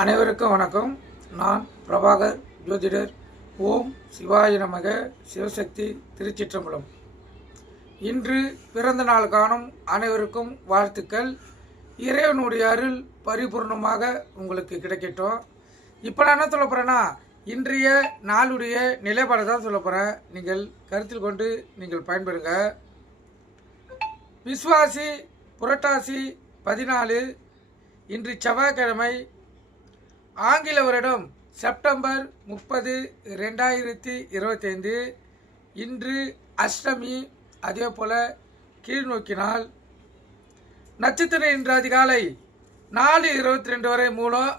அனைவருக்கும் வணக்கம். நான் பிரபாகர் ஜோதிடர். ஓம் சிவாய நமக. சிவசக்தி திருச்சிற்றம்பலம். இன்று பிறந்த நாள் காணும் அனைவருக்கும் வாழ்த்துக்கள். இறைவனுடைய அருள் பரிபூர்ணமாக உங்களுக்கு கிடைக்கட்டும். இப்போ நான் என்ன சொல்ல போகிறேன்னா, இன்றைய நாளுடைய நிலைப்பாடு தான் சொல்ல போகிறேன். நீங்கள் கருத்தில் கொண்டு நீங்கள் பயன்பெறுங்க. விஸ்வாசி புரட்டாசி 14 இன்று செவ்வாய்க்கிழமை. ஆங்கில வருடம் செப்டம்பர் 30, 2025. இன்று அஷ்டமி. அதே போல் கீழ்நோக்கினால் நட்சத்திரம் இன்று அதிகாலை 4:22 வரை மூலம்,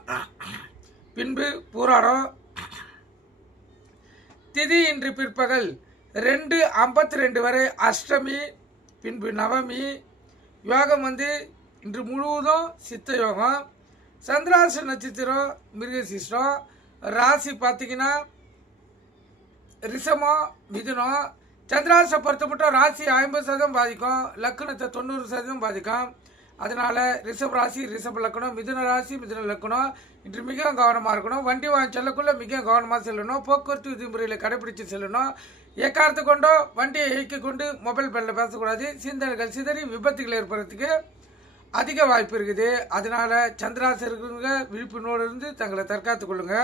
பின்பு பூராடம். திதி இன்று பிற்பகல் 2:52 வரை அஷ்டமி, பின்பு நவமி. யோகம் இன்று முழுவதும் சித்த யோகம். சந்திராச நட்சத்திரம் மிருகசீஷ்டம். ராசி பார்த்தீங்கன்னா ரிஷமம் மிதுனம். சந்திராசை பொறுத்தப்பட்ட ராசி 50% பாதிக்கும், லக்கணத்தை 90% பாதிக்கும். அதனால் ரிஷப ராசி ரிஷப லக்கணம், மிதுன ராசி மிதுன லக்கணம் இன்று மிக கவனமாக இருக்கணும். வண்டி வாங்கி செல்லக்குள்ளே மிக கவனமாக செல்லணும். போக்குவரத்து விதிமுறையில் கடைபிடித்து செல்லணும். எக்காரத்து கொண்டோ வண்டியை இயக்கி கொண்டு மொபைல் பேனில் பேசக்கூடாது. சிந்தனைகள் சிதறி விபத்துகள் ஏற்படுறதுக்கு அதிக வாய்ப்பு இருக்குது. அதனால் சந்திராசை இருக்கிறவங்க விழிப்புணர்வோடு இருந்து தங்களை தற்காத்து கொள்ளுங்க.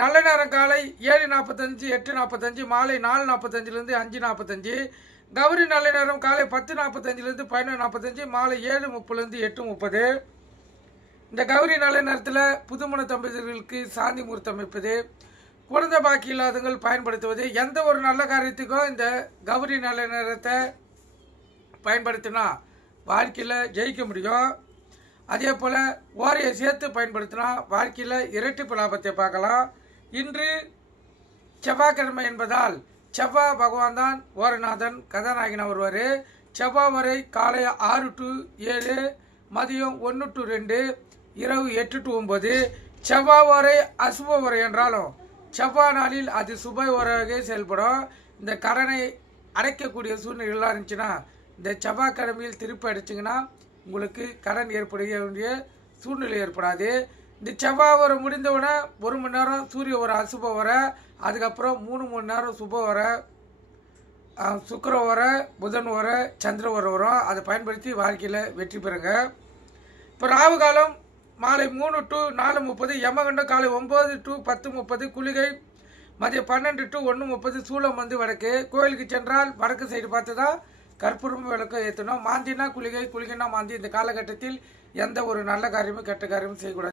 நல்ல நேரம் காலை 7:45, 8:45, மாலை 4:45 5:45. கௌரி நல்ல நேரம் காலை 10:45 11:45, மாலை 7:30 8:30. இந்த கௌரி நல்ல நேரத்தில் புதுமண தம்பதியர்களுக்கு சாந்தி முகூர்த்தம் அமைப்பது, குழந்தை பாக்கி இல்லாதவங்கள் பயன்படுத்துவது. எந்த ஒரு நல்ல காரியத்துக்கும் இந்த கௌரி நல்ல நேரத்தை பயன்படுத்தினா வாழ்க்கையில் ஜெயிக்க முடியும். அதே போல் ஓரையை சேர்த்து பயன்படுத்தினா வாழ்க்கையில் இரட்டிப்பு லாபத்தை பார்க்கலாம். இன்று செவ்வாய்க்கிழமை என்பதால் செவ்வாய் பகவான் தான் ஓரநாதன் கதாநாயகனாக வருவார். செவ்வாய் வரை காலை 6 to 7, மதியம் 1 to 2, இரவு 8 to 9. செவ்வாய் வரை அசுப வரை என்றாலும் செவ்வாய் நாளில் அது சுப வரையாக செயல்படும். இந்த கடனை அடைக்கக்கூடிய சூழ்நிலைகளாக இருந்துச்சுன்னா இந்த செவ்வாய்க்கிழமையில் திருப்பி அடிச்சிங்கன்னா உங்களுக்கு கடன் ஏற்பட வேண்டிய சூழ்நிலை ஏற்படாது. இந்த செவ்வாய் வரை முடிந்தவுடனே 1 மணி நேரம் சூரிய வர அசுப வர, அதுக்கப்புறம் 3 மணி நேரம் சுப வர, சுக்கிர வர, புதன் வர, சந்திர வரும். அதை பயன்படுத்தி வாழ்க்கையில் வெற்றி பெறுங்க. இப்போ ராகு காலம் மாலை 3 to 4:30, யமகண்டம் காலை 9 to 10:30, குளிகை மதியம் 12 to 1:30. சூளம் வடக்கு. கோயிலுக்கு சென்றால் வடக்கு சைடு பார்த்து தான் கற்பூரம் விளக்கம் ஏற்றணும். மாந்தினா குளிகை, குளிகைனா மாந்தி. இந்த காலகட்டத்தில் எந்த ஒரு நல்ல காரியமும் கெட்ட காரியமும் செய்யக்கூடாது.